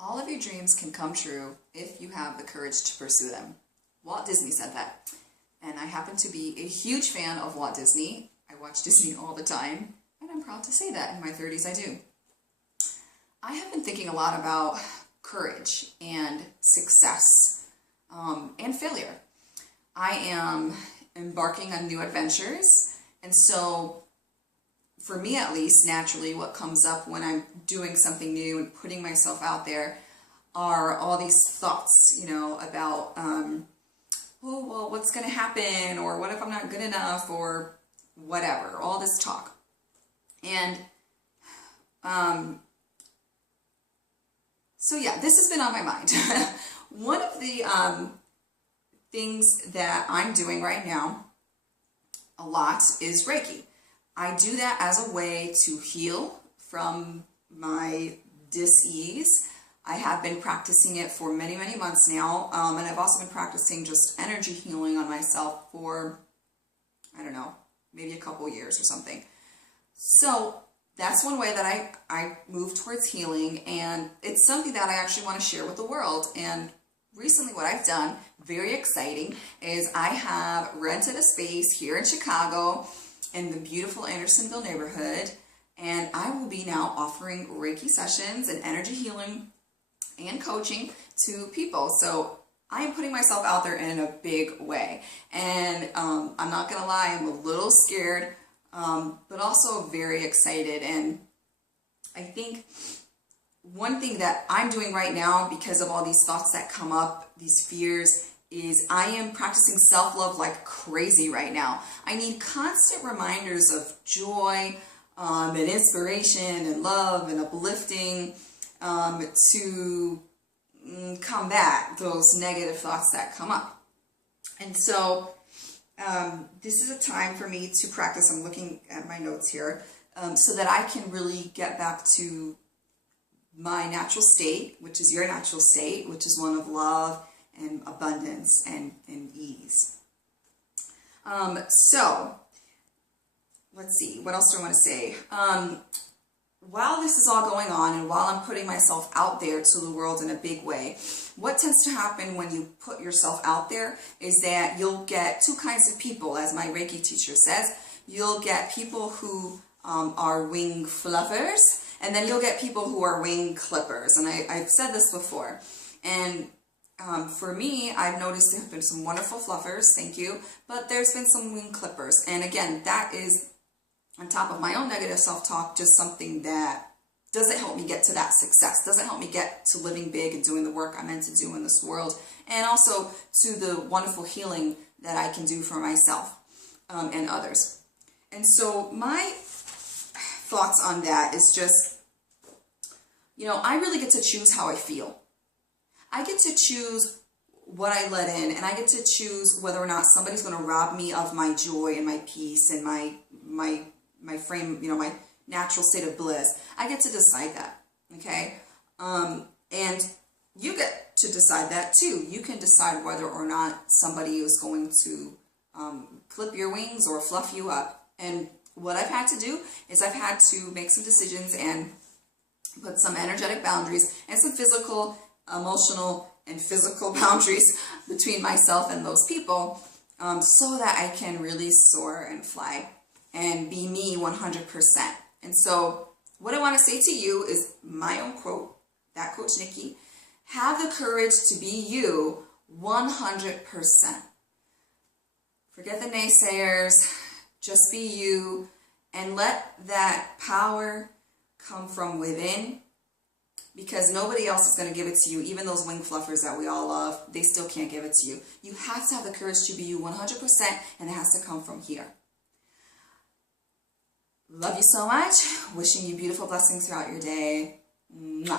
All of your dreams can come true if you have the courage to pursue them. Walt Disney said that. And I happen to be a huge fan of Walt Disney. I watch Disney all the time, and I'm proud to say that in my 30s I do. I have been thinking a lot about courage and success and failure. I am embarking on new adventures, and so for me at least, naturally what comes up when I'm doing something new and putting myself out there are all these thoughts, about, oh, well, what's going to happen, or what if I'm not good enough, or whatever, all this talk. And so yeah, this has been on my mind. One of the things that I'm doing right now a lot is Reiki. I do that as a way to heal from my dis-ease. I have been practicing it for many, many months now, and I've also been practicing just energy healing on myself for, I don't know, maybe a couple years or something. So that's one way that I move towards healing, and it's something that I actually want to share with the world. And recently what I've done, very exciting, is I have rented a space here in Chicago in the beautiful Andersonville neighborhood, and I will be now offering Reiki sessions and energy healing and coaching to people. So I am putting myself out there in a big way, and I'm not gonna lie, I'm a little scared, but also very excited. And I think one thing that I'm doing right now, because of all these thoughts that come up, these fears, is I am practicing self-love like crazy right now. I need constant reminders of joy and inspiration and love and uplifting to combat those negative thoughts that come up. And so this is a time for me to practice. I'm looking at my notes here so that I can really get back to my natural state, which is your natural state, which is one of love and abundance and ease. So let's see, what else do I want to say? While this is all going on, and while I'm putting myself out there to the world in a big way, what tends to happen when you put yourself out there is that you'll get two kinds of people, as my Reiki teacher says. You'll get people who are wing fluffers, and then you'll get people who are wing clippers. And I've said this before. And for me, I've noticed there have been some wonderful fluffers, thank you, but there's been some wing clippers. And again, that is, on top of my own negative self-talk, just something that doesn't help me get to that success, doesn't help me get to living big and doing the work I'm meant to do in this world, and also to the wonderful healing that I can do for myself and others. And so my thoughts on that is just, I really get to choose how I feel. I get to choose what I let in, and I get to choose whether or not somebody's going to rob me of my joy and my peace and my frame, my natural state of bliss. I get to decide that, okay? And you get to decide that too. You can decide whether or not somebody is going to clip your wings or fluff you up. And what I've had to do is I've had to make some decisions and put some energetic boundaries and some physical, emotional, and physical boundaries between myself and those people so that I can really soar and fly and be me 100%. And so what I want to say to you is my own quote, that Coach Nikki: have the courage to be you 100%. Forget the naysayers, just be you, and let that power come from within, because nobody else is going to give it to you. Even those wing fluffers that we all love, they still can't give it to you. You have to have the courage to be you 100%, and it has to come from here. Love you so much. Wishing you beautiful blessings throughout your day. Mwah.